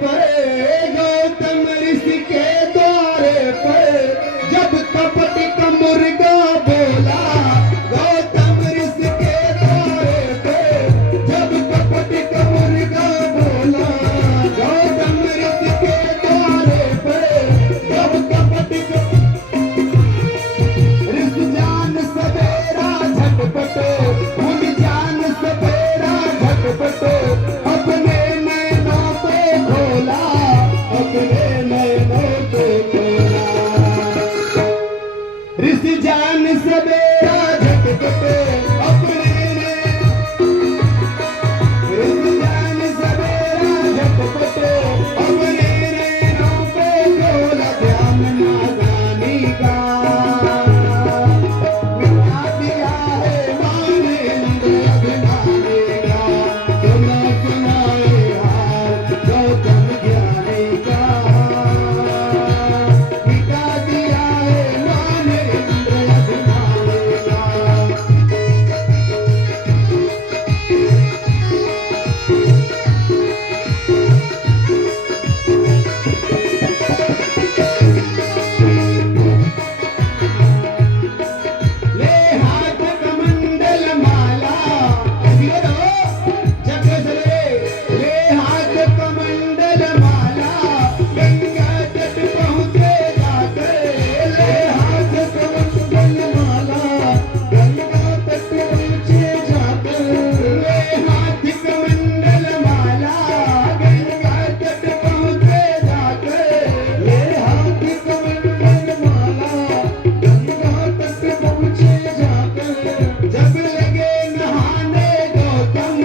पर गौतम ऋषि के द्वारे पर जब कपट का मुर्गा बोला, गौतम ऋषि के द्वारे पर जब कपट का मुर्गा बोला, गौतम ऋषि के द्वारे पर जब कपट का ऋषि जान सवेरा झटपट, उन जान सवेरा झटपट अपने नैनों को खोला, अपने नैनों को खोला। ऋषि जान सवेरा झटपट अपने ऋषि जान सवेरा झटपट अपने नैनों को खोला। ध्यान नादानी का मिटा दिया है मानेंद्र अभिमानी का, सुना सुनाए हाल गौतम ज्ञानी का, मिटा दिया है मानेंद्र अभिमानी का। ले हाथ कमंडल माला, जग से ले हाथ कमंडल माला, गंगा तट पहुँचे जाकर, ले हाथ कमंडल माला, गंगा तट पहुँचे जाकर, ले हाथ कमंडल माला, गंगा तट पहुँचे जाकर, ले हाथ कमंडल माला, गंगा तट पहुँचे जाकर। जब लगे नहाने गौतम,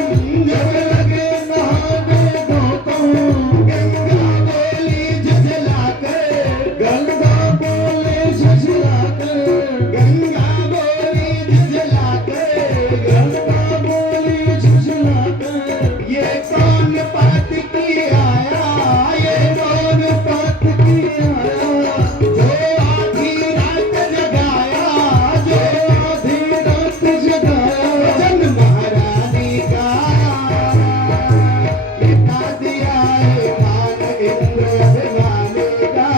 जब लगे नहाने गौतम, गंगा बोली झुझलाकर, गंगा बोली झुझलाकर, गंगा बोली झुझलाकर, गंगा बोली झुझलाकर। ये कौन पात की आया, ये कौन पात की आया, जो आधी रात जगाया, जो आधी रात जगाया। जन महारानी का मिटा दिया है मान इंद्र अभिमानी का,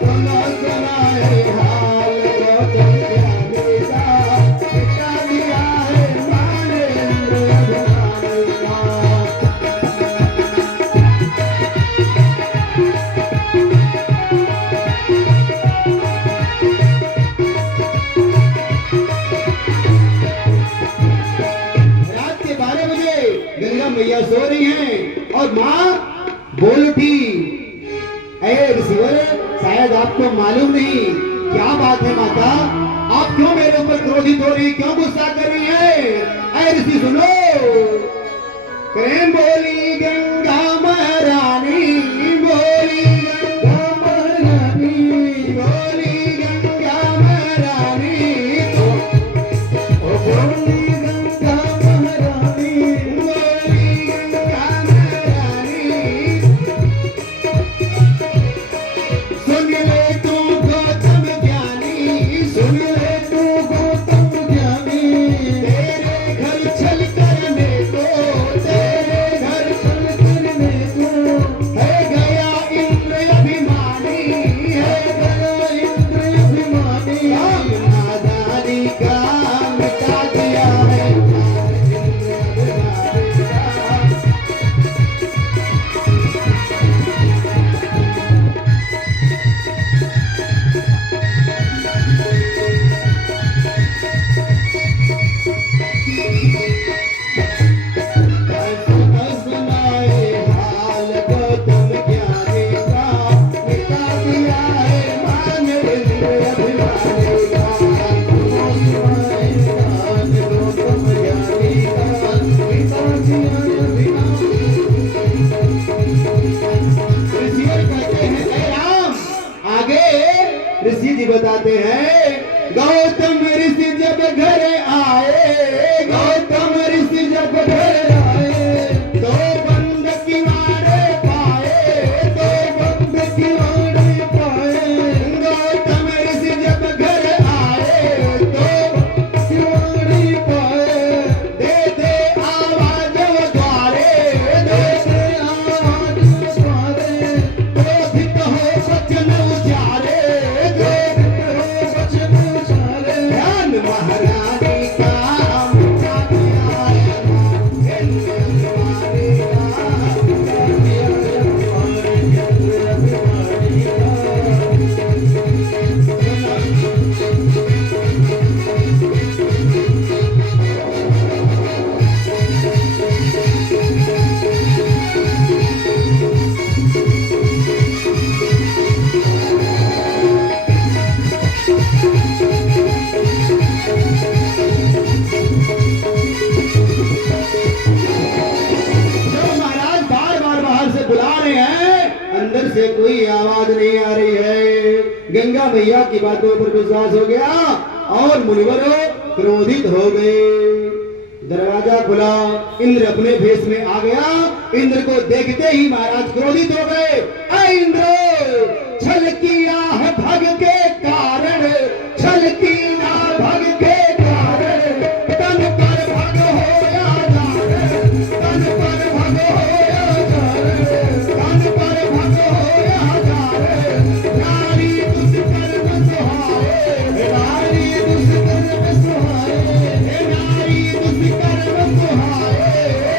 सुना सुनाए हाल गौतम ज्ञानी का, मिटा दिया है मान इंद्र अभिमानी का। रात के 12 बजे गंगा मैया सो रही हैं और माँ बोल उठी, ऐ ऋषिवर, शायद आपको मालूम नहीं क्या बात है माता, आप क्यों मेरे ऊपर क्रोधित हो रही, क्यों गुस्सा कर रही है? ऐ ऋषि सुनो, प्रेम बोली गंगा महारानी, बोली गंगा महारानी, बोली गंगा महारानी, बोली गंगा महारानी, बोली गंगा महारानी। सुन ले तू गौतम ज्ञानी, सुन ले तू गौतम ज्ञानी, तेरे घर छल करने को, तेरे घर छल करने को है गया इंद्र अभिमानी, है गया इंद्र अभिमानी। नादानी का मिटा दिया है इंद्र अभिमानी का। सुनाए हाल गौतम ज्ञानी का, मिटा दिया है मान इंद्र अभिमानी का, सुनाए हाल गौतम ज्ञानी का, मिटा दिया है अभिमानी। ऋषि कहते हैं, ऐ राम, आगे ऋषि जी बताते हैं, गौतम ऋषि जब घर आए, गौतम ऋषि जब घर आए, तो बंद किवाड़े पाए, तो बंद किवाड़े पाए। गौतम ऋषि जब घर आए, तो किवाड़े पाए, देते आवाज वो द्वारे, देते आवाज बुला रहे हैं, अंदर से कोई आवाज नहीं आ रही है। गंगा मैया की बातों पर विश्वास हो गया और मुनिवर क्रोधित हो गए। दरवाजा खुला, इंद्र अपने भेष में आ गया। इंद्र को देखते ही महाराज क्रोधित हो गए। ऐ इंद्र, छल किया है भग के कारण, छल किया भग के कारण, तन पर भग होया जाए, तन पर भग होया जाए, तन पर भग होया जाए। नारी दुष्कर्म सुहाए, नारी दुष्कर्म सुहाए, नारी दुष्कर्म सुहाए,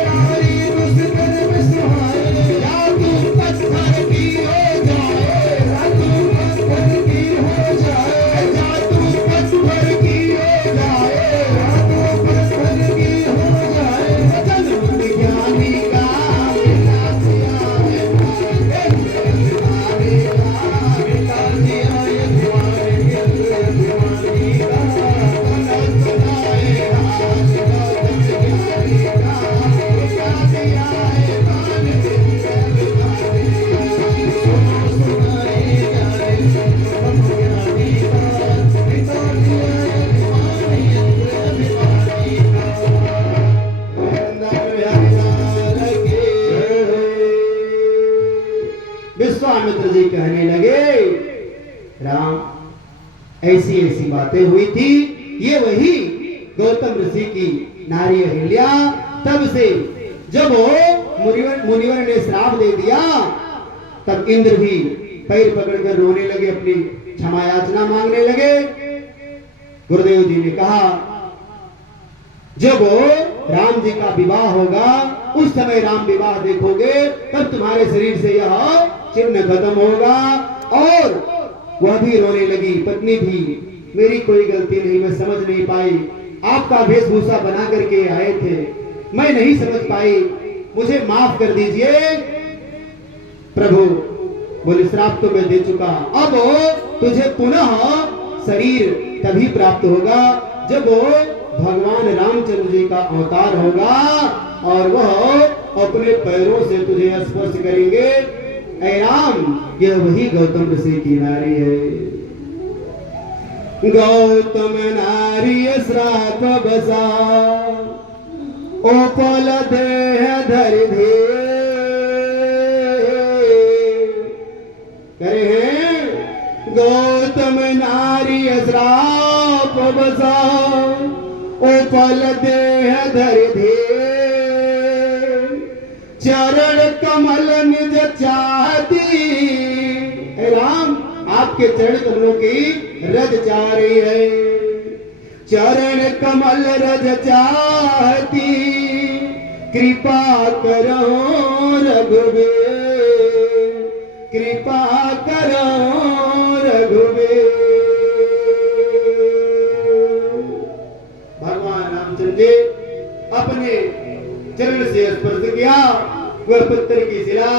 नारी दुष्कर्म सुहाए। या तू पत्थर की हो जाए, या तू पत्थर की हो जाए, या तू पत्थर की हो जाए, या तू पत्थर की हो जाए। वचन ज्ञानी का मिटा दिया है, तुम्हारे का मिटा दिया है, तुम्हारे ज्ञानी का तन सुनाए आज गौतम ज्ञानी का मिटा दिया है, मान सुनाए जाए गौतम ज्ञानी का मिटा दिया है, विश्वामित्र जी कहने लगे, राम ऐसी ऐसी बातें हुई थी। ये वही गौतम ऋषि की नारी अहिल्या, तब से जब वो मुनिवर ने श्राप दे दिया, तब इंद्र भी पैर पकड़कर रोने लगे, अपनी क्षमा याचना मांगने लगे। गुरुदेव जी ने कहा, जब राम जी का विवाह होगा, उस समय राम विवाह देखोगे, तब तुम्हारे शरीर से यह चिन्ह खत्म होगा। और वह भी रोने लगी, पत्नी भी, मेरी कोई गलती नहीं, मैं समझ नहीं पाई, आपका वेशभूषा बना करके आए थे, मैं नहीं समझ पाई, मुझे माफ कर दीजिए प्रभु। बोले, श्राप तो मैं दे चुका, अब तुझे पुनः शरीर तभी प्राप्त होगा जब भगवान रामचंद्र जी का अवतार होगा और वह अपने पैरों से तुझे स्पर्श करेंगे। ऐ राम, यह वही गौतम ऋषि की नारी है। गौतम नारी श्राप बसा, ओपल देह धरि धे, करे हैं गौतम नारी श्राप बसा, ओपल देह धरि धे, चरण कमल निज चाहती। राम, आपके चरण कमलों की रज चाह रही है, चरण कमल रज चाहती, कृपा करो रघुवीर, कृपा करो रघुवीर। भगवान रामचंद्र जी अपने चरण से स्पर्श किया, वह पत्थर की शिला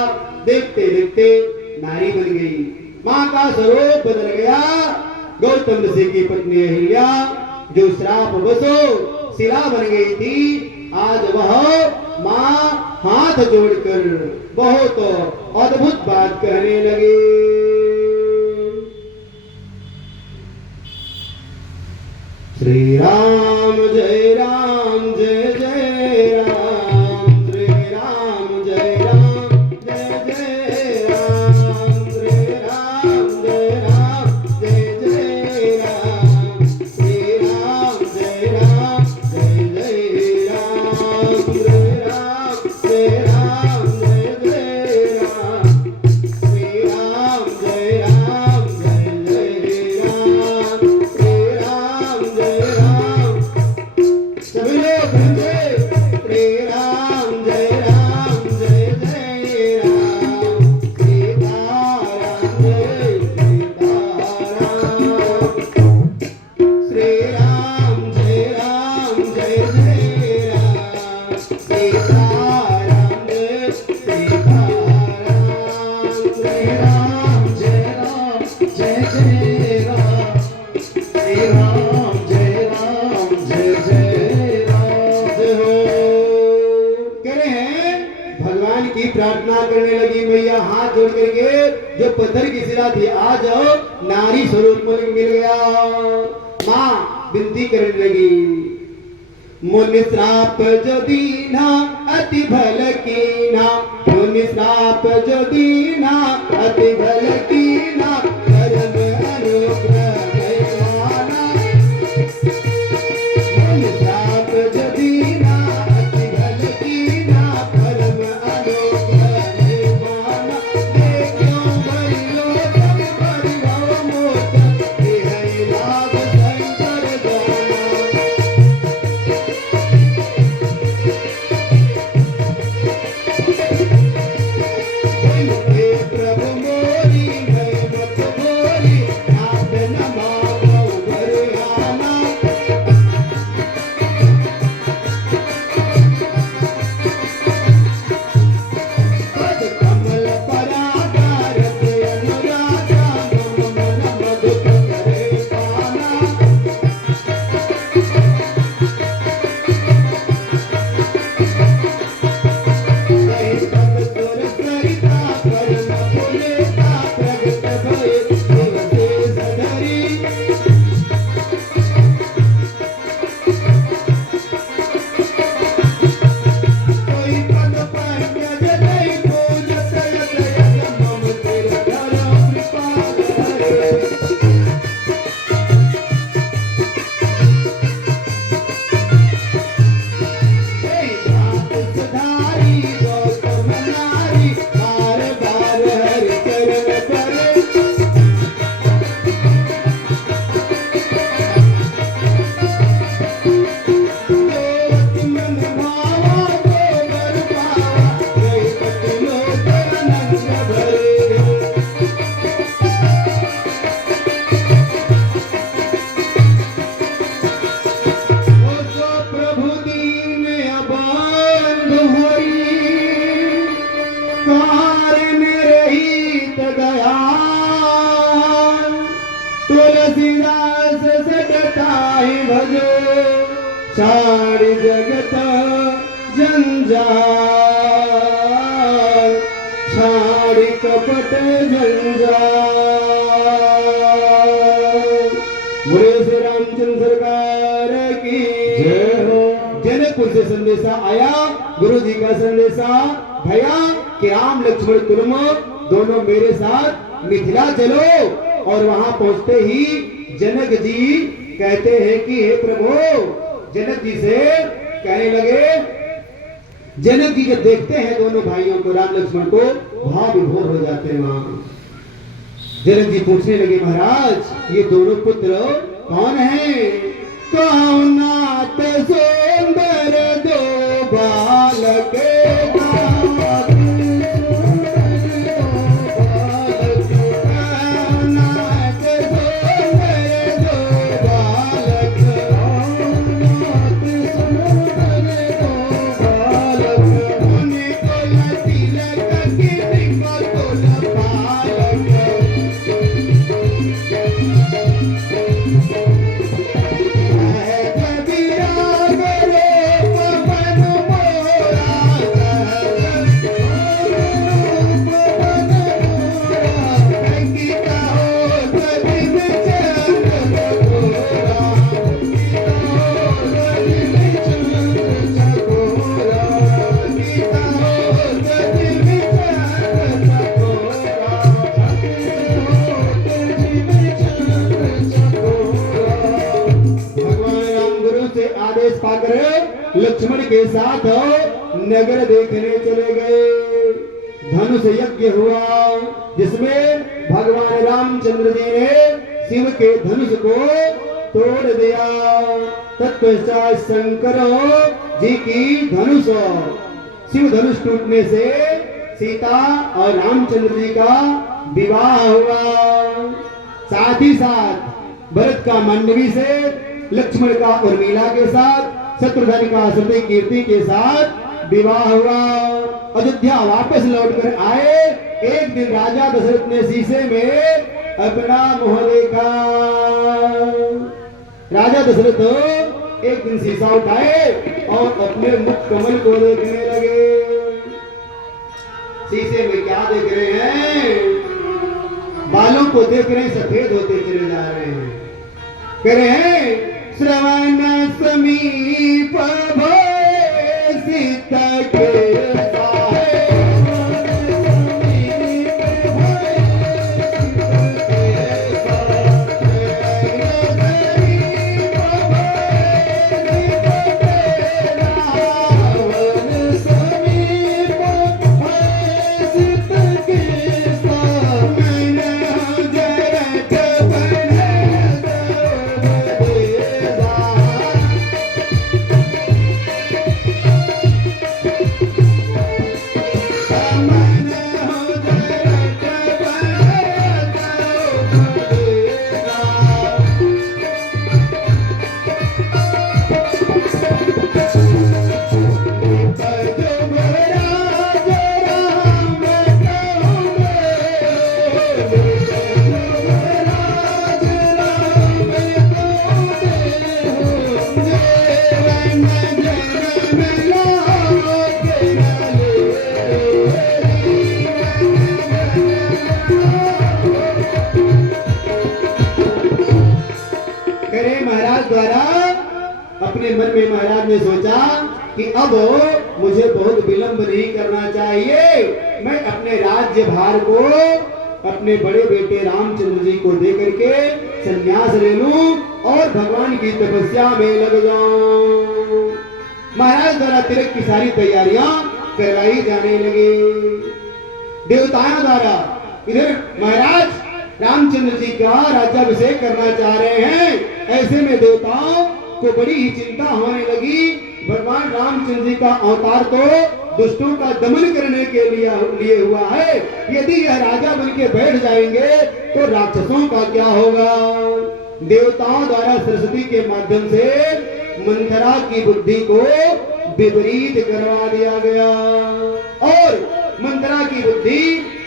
देखते देखते नारी बन गई, मां का स्वरूप बदल गया। गौतम ऋषि की पत्नी अहिल्या, जो श्राप बसो शिला बन गई थी, आज वह मां हाथ जोड़कर बहुत अद्भुत बात कहने लगी। श्री राम जय राम, जय जय राम, श्री राम जय राम, जय जय राम, श्री राम जय राम, जय जय राम, श्री राम जय राम, जय जय राम, श्री राम जय राम, जय जय राम, श्री राम जय राम, जय जय राम, श्री राम जय राम। प्रार्थना करने लगी। मैया हाथ जोड़ करके जो पत्थर की शिला थी आज नारी स्वरूप में मिल गया। माँ विनती करने लगी, मुनि श्राप जो दीना अति भल कीना, मुनि श्राप जो दीना अति भल कीना, परम अनुग्रह भगवाना। मुनि श्राप जो दीना अति भल कीना, परम अनुग्रह भगवाना। देखो भइलो सब परिभव मोचन, देहै लाभ शंकर जाना। प्रभु मोरी मैं मत बोली, नाथ नमाओ भरयाना। पद कमल परागार अनुरागा, मम मन मधुप करे पाना। तुलसीदास सटताई भजो, सारी जगत जंजाल, सारी कपट जंजाल। बोले श्री रामचंद्र सरकार की जय हो। जनकपुर से संदेशा आया, गुरु जी का संदेशा भैया कि राम लक्ष्मण तुम दोनों मेरे साथ मिथिला चलो। और वहां पहुंचते ही जनक जी कहते हैं कि हे प्रभु, जनक जी से कहने लगे, जनक जी जब देखते हैं दोनों भाइयों को, राम लक्ष्मण को, भाव विभोर हो जाते हैं। वहां जनक जी पूछने लगे, महाराज ये दोनों पुत्र कौन हैं? कौन नाथ सुंदर दो बालक, लक्ष्मण के साथ नगर देखने चले गए। धनुष यज्ञ हुआ जिसमें भगवान रामचंद्र जी ने शिव के धनुष को तोड़ दिया। तत्पश्चात शंकर जी की धनुष, शिव धनुष टूटने से सीता और रामचंद्र जी का विवाह हुआ। साथ ही साथ भरत का मंडवी से, लक्ष्मण का उर्मिला के साथ, शत्रुघ्न का सती कीर्ति के साथ विवाह हुआ। अयोध्या वापस लौटकर आए। एक दिन राजा दशरथ ने शीशे में अपना मुंह देखा। राजा दशरथ एक दिन शीशा उठाए और अपने मुख कमल को देखने लगे। शीशे में क्या देख रहे हैं? बालों को देख रहे हैं, सफेद होते चले जा रहे हैं। कह रहे हैं श्रवण समीप भय सीता के अपने मन में महाराज ने सोचा कि अब मुझे बहुत विलंब नहीं करना चाहिए। मैं अपने राज्य भार को अपने बड़े बेटे रामचंद्र जी को दे करके संन्यास ले लूं और भगवान की तपस्या में लग जाऊं। महाराज द्वारा तिलक की सारी तैयारियां करवाई जाने लगी देवताओं द्वारा। इधर महाराज रामचंद्र जी का राज्याभिषेक करना चाह रहे हैं। ऐसे में देवताओं को बड़ी ही चिंता होने लगी। भगवान रामचंद्र जी का अवतार तो दुष्टों का दमन करने के लिए हुआ है। यदि यह राजा बन के बैठ जाएंगे तो राक्षसों का क्या होगा? देवताओं द्वारा सरस्वती के माध्यम से मंथरा की बुद्धि को विपरीत करवा दिया गया और मंथरा की बुद्धि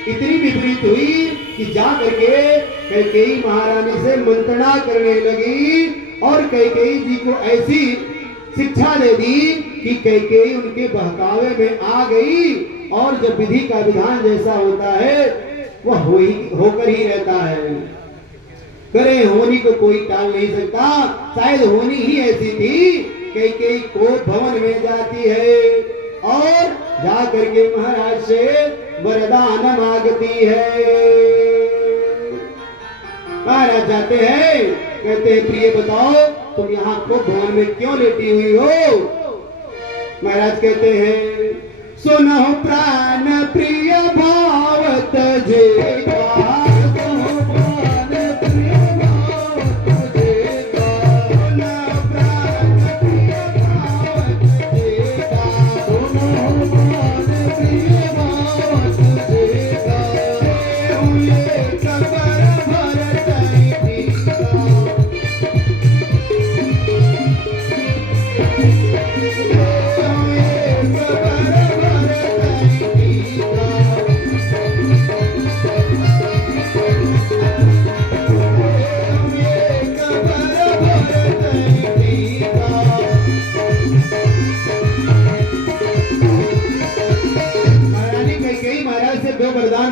इतनी विपरीत हुई कि जा करके कैकेयी महारानी से मंत्रणा करने लगी और कैकेयी जी को ऐसी शिक्षा दे दी कि कैकेयी उनके बहकावे में आ गई और जब विधि का विधान जैसा होता है वह होकर ही रहता है। करे होनी को कोई टाल नहीं सकता। शायद होनी ही ऐसी थी। कैकेयी को भवन में जाती है और जा करके महाराज से वरदान मांगती है। महाराज जाते हैं, कहते हैं प्रिय बताओ तुम यहाँ को भवन में क्यों लेटी हुई हो? महाराज कहते हैं सुनो प्राण प्रिय भावत जेगा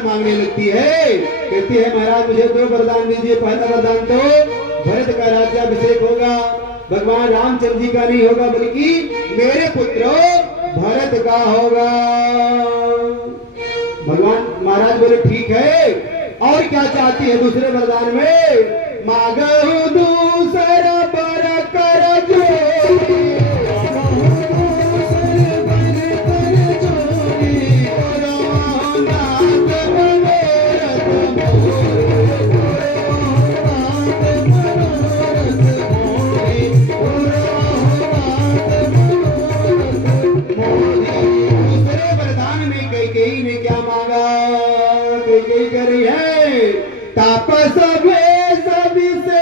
मांगने लगती है। कहती है महाराज मुझे दो वरदान दीजिए। पहला वरदान तो भरत का राज्याभिषेक होगा, भगवान रामचंद्र जी का नहीं होगा बल्कि मेरे पुत्र भरत का होगा। भगवान महाराज बोले ठीक है। और क्या चाहती है दूसरे वरदान में? मांगो दूसरा बर कर जो तापस में सभी से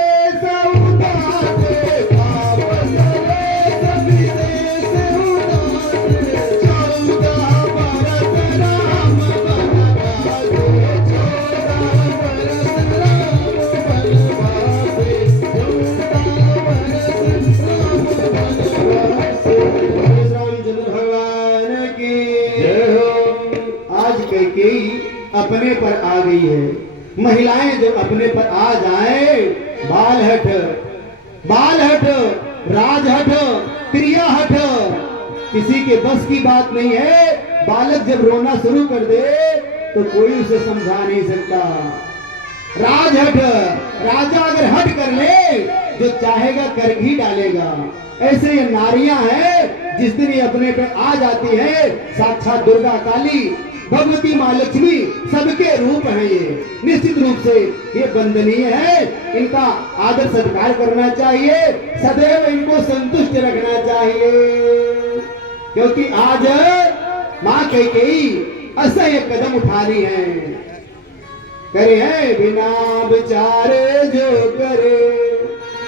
अपने पर आ गई है। महिलाएं जब अपने पर आ जाए, बाल हट, राज हट, क्रिया हट, किसी के बस की बात नहीं है। बालक जब रोना शुरू कर दे तो कोई उसे समझा नहीं सकता। राज हट, राजा अगर हट कर ले, जो चाहेगा कर ही डालेगा। ऐसे ये नारियां हैं, जिस दिन ये अपने पे आ जाती है, साक्षात दुर्गा काली, भगवती माँ लक्ष्मी, सबके रूप हैं ये। निश्चित रूप से ये वंदनीय है, इनका आदर सत्कार करना चाहिए, सदैव इनको संतुष्ट रखना चाहिए। क्योंकि आज माँ कैकेयी असह्य कदम उठा रही है। करे है बिना विचारे जो करे,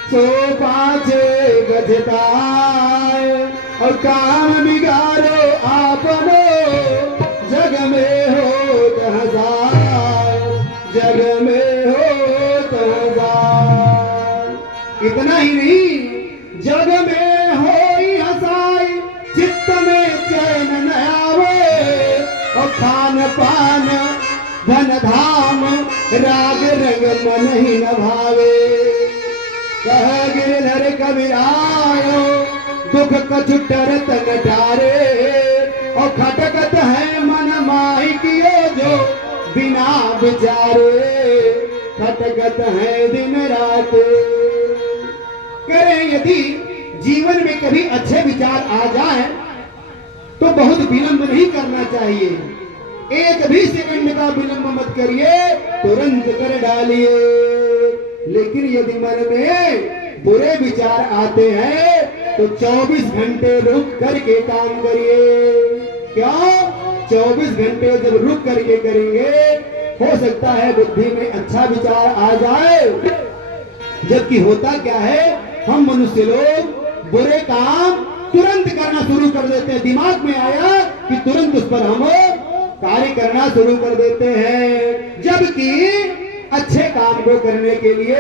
सो पाछे गजताय, और काम बिगाड़ो आपनो, जग में हो हजार, जग में हो हजार। इतना ही नहीं, जग में हो हसाई, चित्त में चैन न आवे, और खान पान धन धाम, राग रंग मन ही न भावे। कह गिरधर कबीरायो, दुख कछु टरत न डारे, और खटकत है मन माही कियो जो, बिना विचारे, खटकत है दिन रात। करें यदि जीवन में कभी अच्छे विचार आ जाए तो बहुत विलंब नहीं करना चाहिए। एक भी सेकंड का विलंब मत करिए, तुरंत कर डालिए। लेकिन यदि मन में बुरे विचार आते हैं तो 24 घंटे रुक करके काम करिए। क्यों? 24 घंटे जब रुक करके करेंगे, हो सकता है बुद्धि में अच्छा विचार आ जाए। जबकि होता क्या है, हम मनुष्य लोग बुरे काम तुरंत करना शुरू कर देते हैं। दिमाग में आया कि तुरंत उस पर हम कार्य करना शुरू कर देते हैं। जबकि अच्छे काम को करने के लिए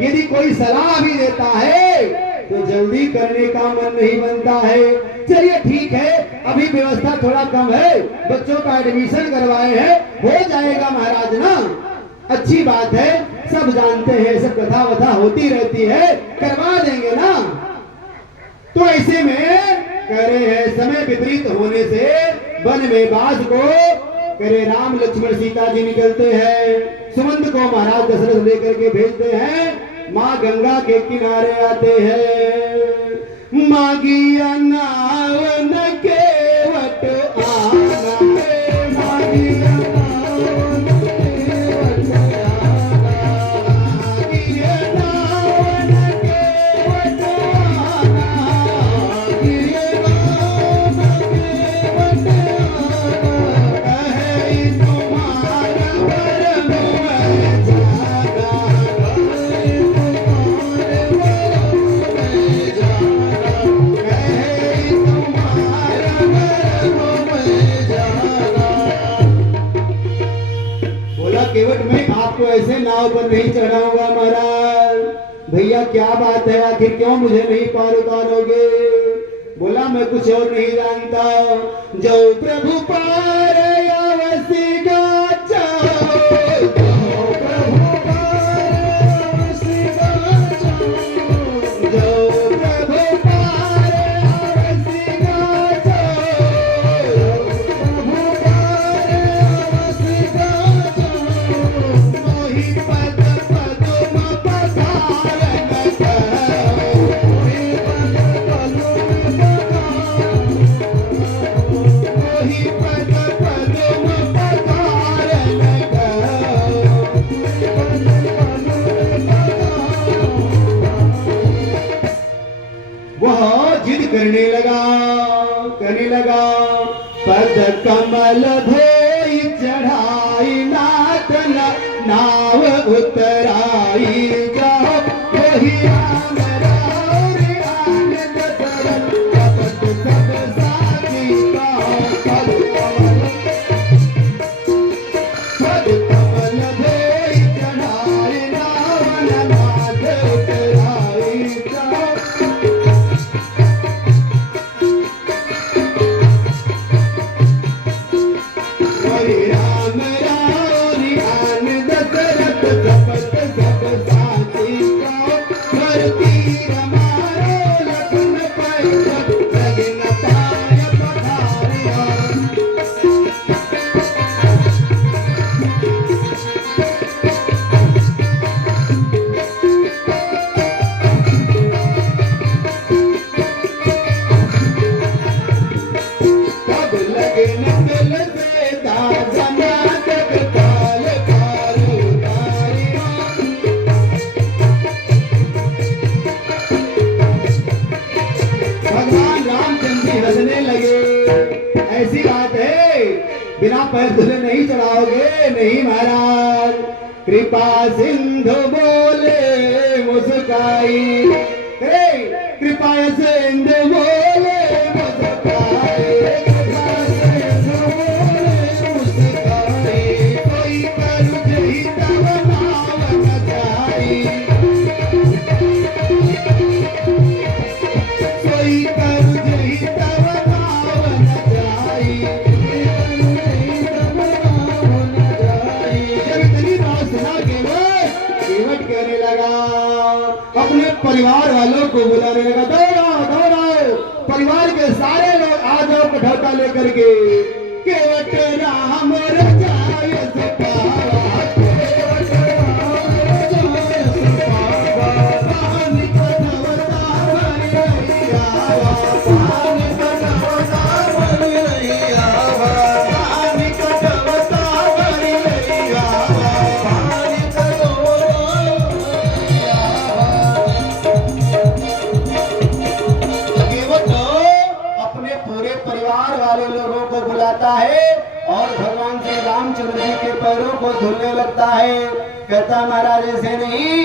यदि कोई सलाह भी देता है तो जल्दी करने का मन नहीं बनता है। चलिए ठीक है, अभी व्यवस्था थोड़ा कम है, बच्चों का एडमिशन करवाए हैं, हो जाएगा महाराज ना, अच्छी बात है, सब जानते हैं, सब कथा वथा होती रहती है, करवा देंगे ना। तो ऐसे में करे है समय विपरीत होने से वन में बास को करे राम लक्ष्मण सीता जी निकलते हैं। सुमंत को महाराज दशरथ लेकर के भेजते हैं। माँ गंगा के किनारे आते हैं। मागिया नाव न केवट आना, मागिया केवट में आपको ऐसे नाव पर नहीं चढ़ाऊंगा महाराज। भैया क्या बात है, आखिर क्यों मुझे नहीं पार उतारोगे? बोला मैं कुछ और नहीं जानता, जो प्रभु पार अवश्य गाचा, जो प्रभु पार अवश्य गाचा, जो प्रभु पार अवश्य गाचा, प्रभु पार अवश्य गाचा, मोहि पद पदुम पधारन करो, मोहि पद पदुम मोहि पद पदुम पधारन करो। वह जिद करने लगा, पद कमल धोई चढ़ाई, नाथ नाव उतराई, जाओ वही राम राम आनंद करन, कपट सब साथी कहो, पद कमल धोई चढ़ाई, नाव नाथ उतराई, जाओ वही राम राम नहीं महाराज। कृपा सिंधु बोले मुस्काई, कृपा सिंधु बोले मुस्काई, कृपा सिंधु बोले मुस्काई, कोई कर जही तब नाव न जाई, कोई कर जही तब नाव न जाई, जब इतनी बात सुना केवट कहने लगा, अपने परिवार वालों को बुलाने लगा, दौड़ाओ दौड़ाओ, परिवार के सारे लोग आ जाओ कठौता लेकर के। केवट राम रजाय सुपावा, केवट राम रजाय सुपावा, पानी कठौता भरी आवा, पानी कठौता भरी आवा, पानी कठौता भरी आवा, पानी अपने पूरे परिवार वाले लोगों को बुलाता है और भगवान श्री रामचंद्र जी के पैरों को धुलने लगता है। कहता महाराज ऐसे नहीं,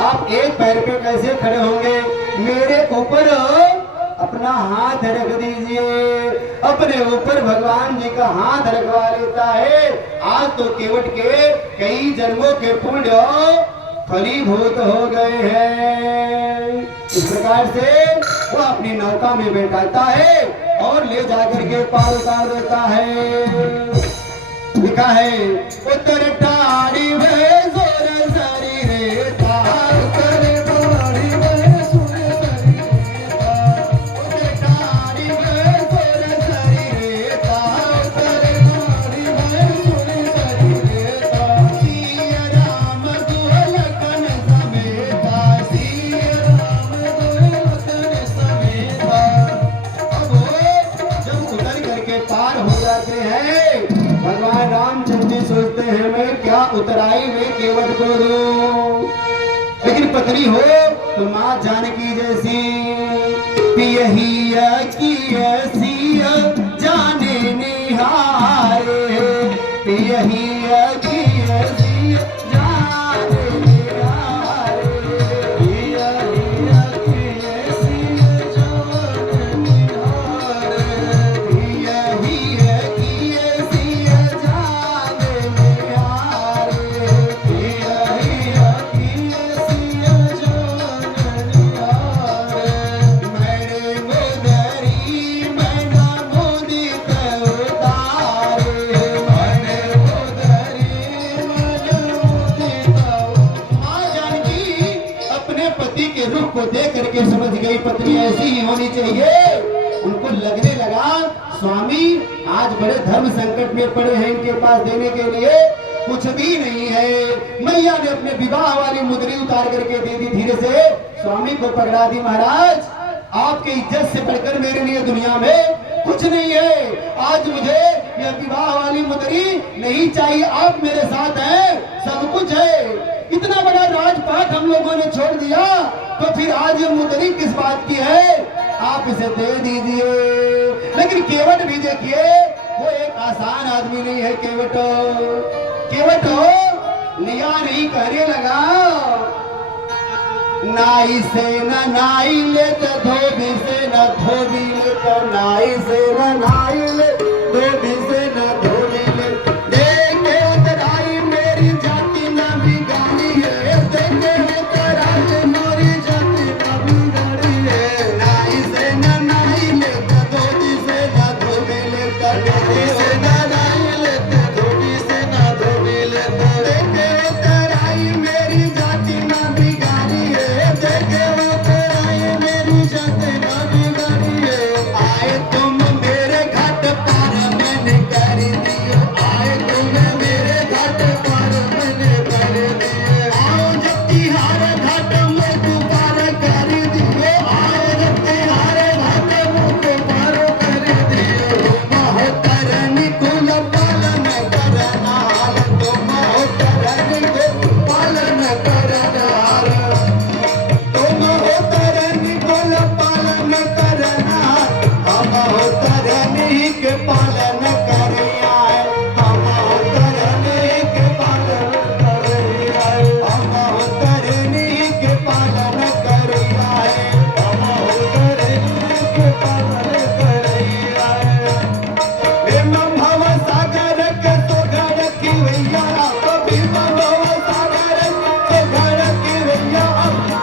आप एक पैर पे कैसे खड़े होंगे, मेरे ऊपर अपना हाथ रख दीजिए। अपने ऊपर भगवान जी का हाथ रखवा लेता है। आज तो केवट के कई जन्मों के पुण्य फलीभूत हो गए हैं। इस प्रकार से वो अपनी नौका में बैठाता है और ले जाकर के पार उतार देता है। लिखा है उत्तर टाड़ी में जोर सरी रेता, उत्तर टाड़ी में जोर सरी रेता, उत्तर टाड़ी में जोर सरी रेता, उत्तर टाड़ी में जोर सरी रेता, सिया राम दुलखन समेता, सिया राम दुलखन समेता। अब जब उतर करके पार हो जाते हैं, भगवान रामचंद्र जी सोचते हैं मैं क्या उतराई में केवट को दूं, लेकिन पत्नी हो तो माँ जानकी जैसी, पियहिया की ऐसी जाने निहारे, पियहिया की ऐसी जाने निहारे, पियहिया की ऐसी जाने निहारे, पियहिया की ऐसी जाने निहारे, पियहिया की ऐसी जाने निहारे। मैंने मोदरी मैना मोदित उतारे, मैंने मोदरी मैना मोदित। माँ जानकी अपने पति के रूप को देख करके समझ गई पत्नी ऐसी ही होनी चाहिए। उनको लगने लगा स्वामी आज बड़े धर्म संकट में पड़े हैं, इनके पास देने के लिए कुछ भी नहीं है। मैया ने अपने विवाह वाली मुद्री उतार करके दे दी, धीरे से स्वामी को पकड़ा दी। महाराज आपके इज्जत से बढ़कर मेरे लिए दुनिया में कुछ नहीं है। आज मुझे यह विवाह वाली मुद्री नहीं चाहिए, आप मेरे साथ हैं, सब कुछ है। इतना बड़ा राजपाट हम लोगों ने छोड़ दिया, तो फिर आज ये मुद्री किस बात की है, आप इसे दे दीजिए। लेकिन केवट भी देखिए, वो एक आसान आदमी नहीं है। केवट लिया नहीं, कहने लगा नाई से न नाई ले तो धोबी से न धोबी ले, तो नाई से न नाई ले धोबी से न धोबी ले। देखे उतराई मेरी जाति न बिगाड़ी है, देखे उतराई मेरी जाति न बिगाड़ी है। नाई से न नाई ले तो धोबी से न धोबी ले, तो धोबी से न नाई ले तो धोबी से न धोबी ले। देखे उतराई मेरी जाति न बिगाड़ी है, देखे उतराई मेरी जाति न बिगाड़ी है। आए तुम मेरे घाट पार मैंने करी भैया तो भीमा भव सागर के घर की भैया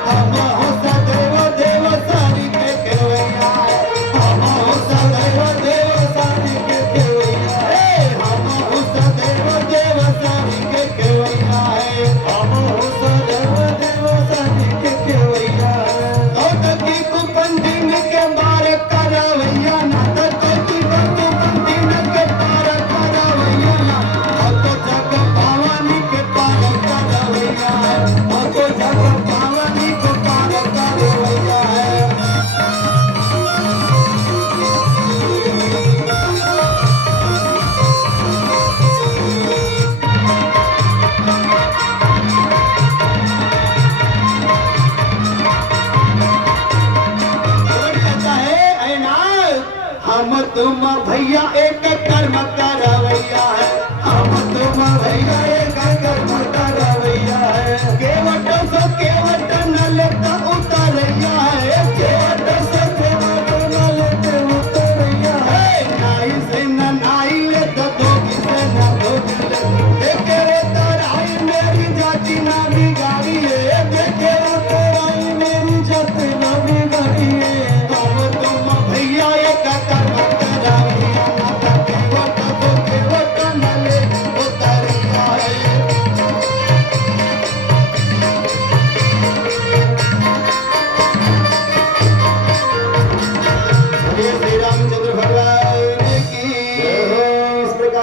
हम हो सदैव देव सारी के केवैया हम हो सदैव देव सारी के केवैया हम हो सदैव देव सारी के केवैया हम हो सदैव देव सारी के केवैया तो की कुपंदिन के बार करवैया ना तो की कुपंदिन के बार करवैया ना तो जग भवानी के पार करवैया तो जग भवानी के पार करवैया कहता है ऐ नाथ हम तुम भैया एक कर्म कर